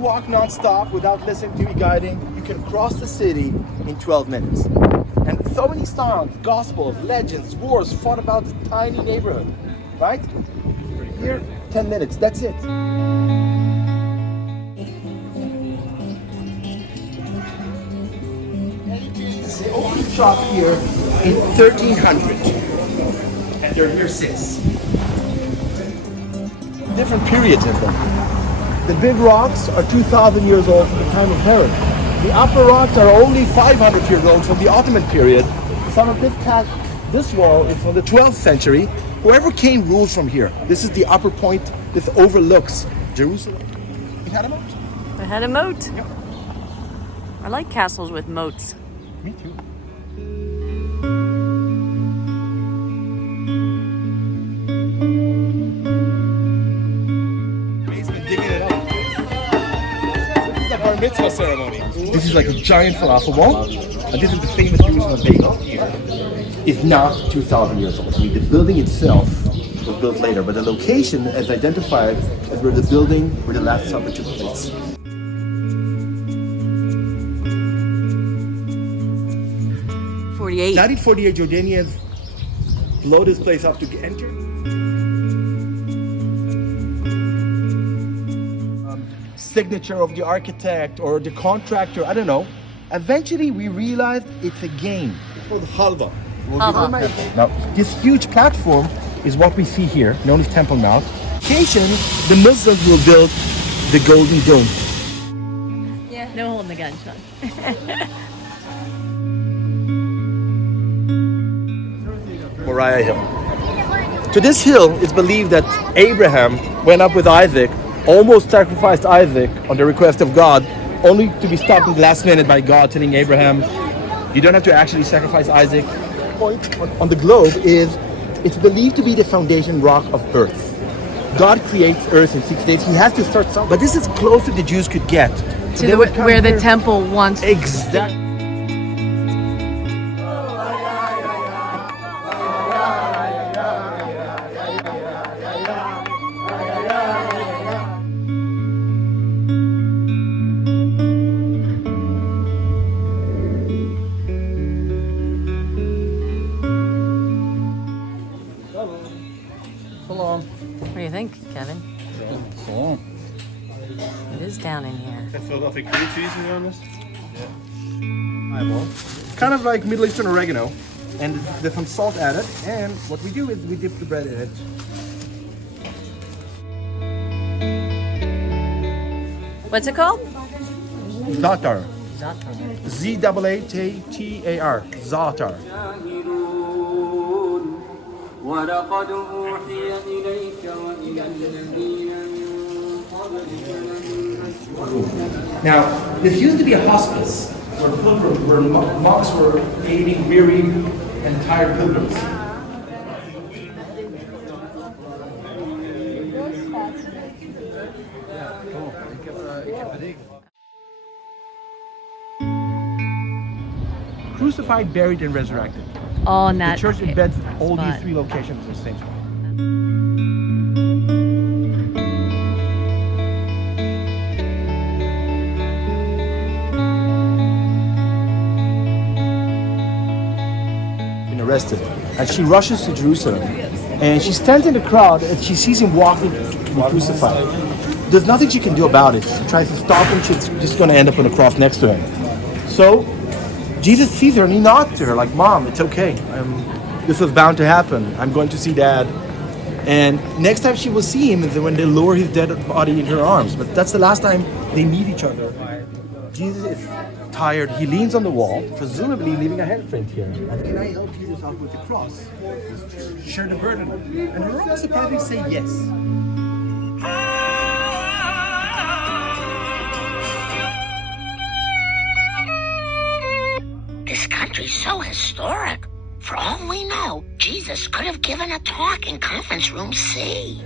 walk non-stop without listening to me guiding, you can cross the city in 12 minutes. And so many songs, gospels, legends, wars fought about this tiny neighborhood, right? Here, 10 minutes, that's it. They opened shop here in 1300, and they're here since. Different periods in them. The big rocks are 2,000 years old from the time of Herod. The upper rocks are only 500 years old from the Ottoman period. Some of this wall is from the 12th century. Whoever came ruled from here. This is the upper point. This overlooks Jerusalem. It had a moat. It had a moat. Yep. I like castles with moats. Me too. Mitzvah ceremony. This is like a giant falafel wall, and this is the famous Jerusalem bagel here. It's not 2,000 years old. I mean, the building itself was built later, but the location is identified as where the building where the Last Supper took place. 1948, Jordanians blow this place up to enter. Signature of the architect or the contractor, I don't know. Eventually we realized it's a game. It's called halva. Now, this huge platform is what we see here, known as Temple Mount. Occasion, the Muslims will build the Golden Dome. Yeah, no holding the gun, Sean. Moriah Hill. To this hill, it's believed that Abraham went up with Isaac, almost sacrificed Isaac on the request of God, only to be stopped in the last minute by God telling Abraham, you don't have to actually sacrifice Isaac. The point on the globe is, it's believed to be the foundation rock of Earth. God creates Earth in 6 days. He has to start somewhere. But this is close to the Jews could get. To where the temple once. Exactly. What do you think, Kevin? It is down in here. That Philadelphia cream cheese around this? Eyeball. Kind of like Middle Eastern oregano, and there's some salt added. And what we do is we dip the bread in it. What's it called? Za'atar. Za'atar. Z-A-A-T-A-R. Za'atar. ولقد أوحي إليك وإلى الذين من قبلك Now, this used to be a hospice where monks were aiding weary and tired pilgrims. Crucified, buried, and resurrected. Oh, and that The church embeds all spot. these three locations in the same spot. Been arrested, and she rushes to Jerusalem, and she stands in the crowd, and she sees him walking to be crucified. There's nothing she can do about it. She tries to stop him. She's just going to end up on the cross next to him. So Jesus sees her and he nods to her like, Mom, it's okay. This was bound to happen. I'm going to see Dad. And next time she will see him is when they lower his dead body in her arms. But that's the last time they meet each other. Jesus is tired. He leans on the wall, presumably leaving a handprint here. Can I help Jesus out with the cross? Share the burden. And her almost surprisingly say yes. This country's so historic. For all we know, Jesus could have given a talk in conference room C.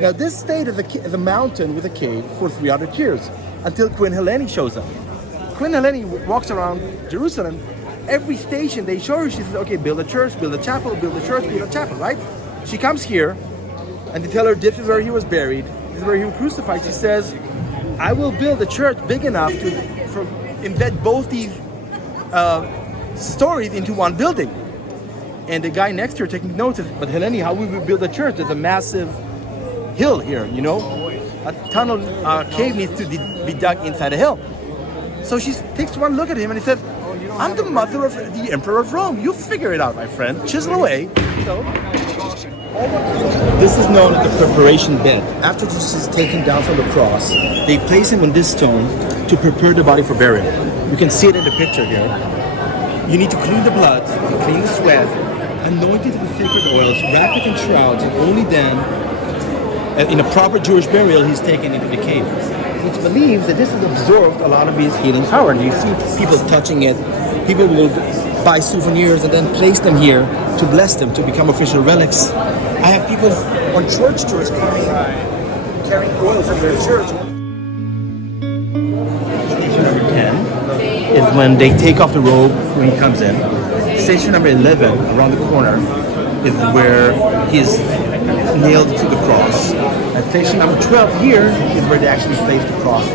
Now this stayed as a mountain with a cave for 300 years, until Queen Helene shows up. Queen Helene walks around Jerusalem. Every station they show her, she says, okay, build a church, build a chapel, build a church, build a chapel, right? She comes here, and they tell her this is where he was buried, this is where he was crucified. She says, I will build a church big enough to embed both these stories into one building. And the guy next to her taking notes says, but Helene, how will we build a church? There's a massive hill here, you know? A tunnel, cave needs to be dug inside a hill. So she takes one look at him and he says, I'm the mother of the Emperor of Rome. You figure it out, my friend. Chisel away. So, this is known as the preparation bed. After Jesus is taken down from the cross, they place him on this stone to prepare the body for burial. You can see it in the picture here. You need to clean the blood, clean the sweat, anoint it with sacred oils, wrap it in shrouds, and only then, in a proper Jewish burial, he's taken into the cave. It's believed that this has absorbed a lot of his healing power. And you see people touching it. People will buy souvenirs and then place them here to bless them, to become official relics. I have people on church tours carrying oil from their church. Station number 10 is when they take off the robe when he comes in. Station number 11, around the corner, is where he's nailed to the cross. And station number 12 here is where they actually place the cross.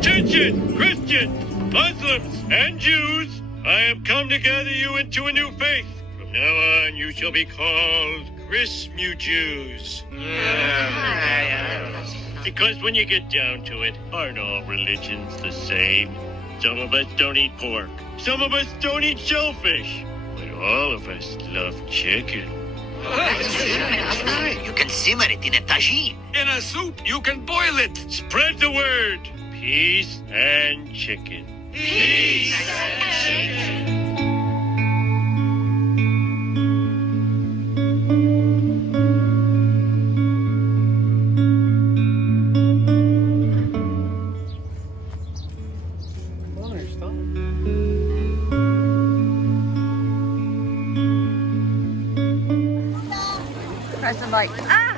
Attention, Christians, Muslims, and Jews! I have come to gather you into a new faith. From now on, you shall be called Chrismu Jews. Because when you get down to it, aren't all religions the same? Some of us don't eat pork. Some of us don't eat shellfish. But all of us love chicken. You can simmer it in a tagine. In a soup, you can boil it. Spread the word. Peace and chicken. Peace and chicken. Preston like, ah!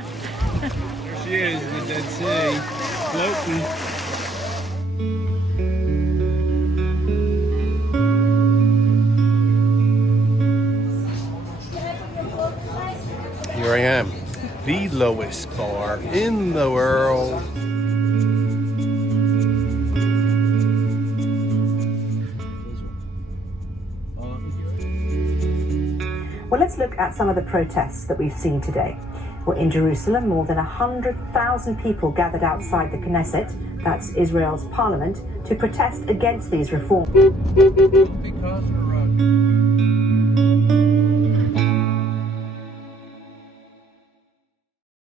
There she is in the Dead Sea, floating. Here I am, the lowest bar in the world. Well, let's look at some of the protests that we've seen today. Well, in Jerusalem, more than 100,000 people gathered outside the Knesset, that's Israel's parliament, to protest against these reforms. Because of the road.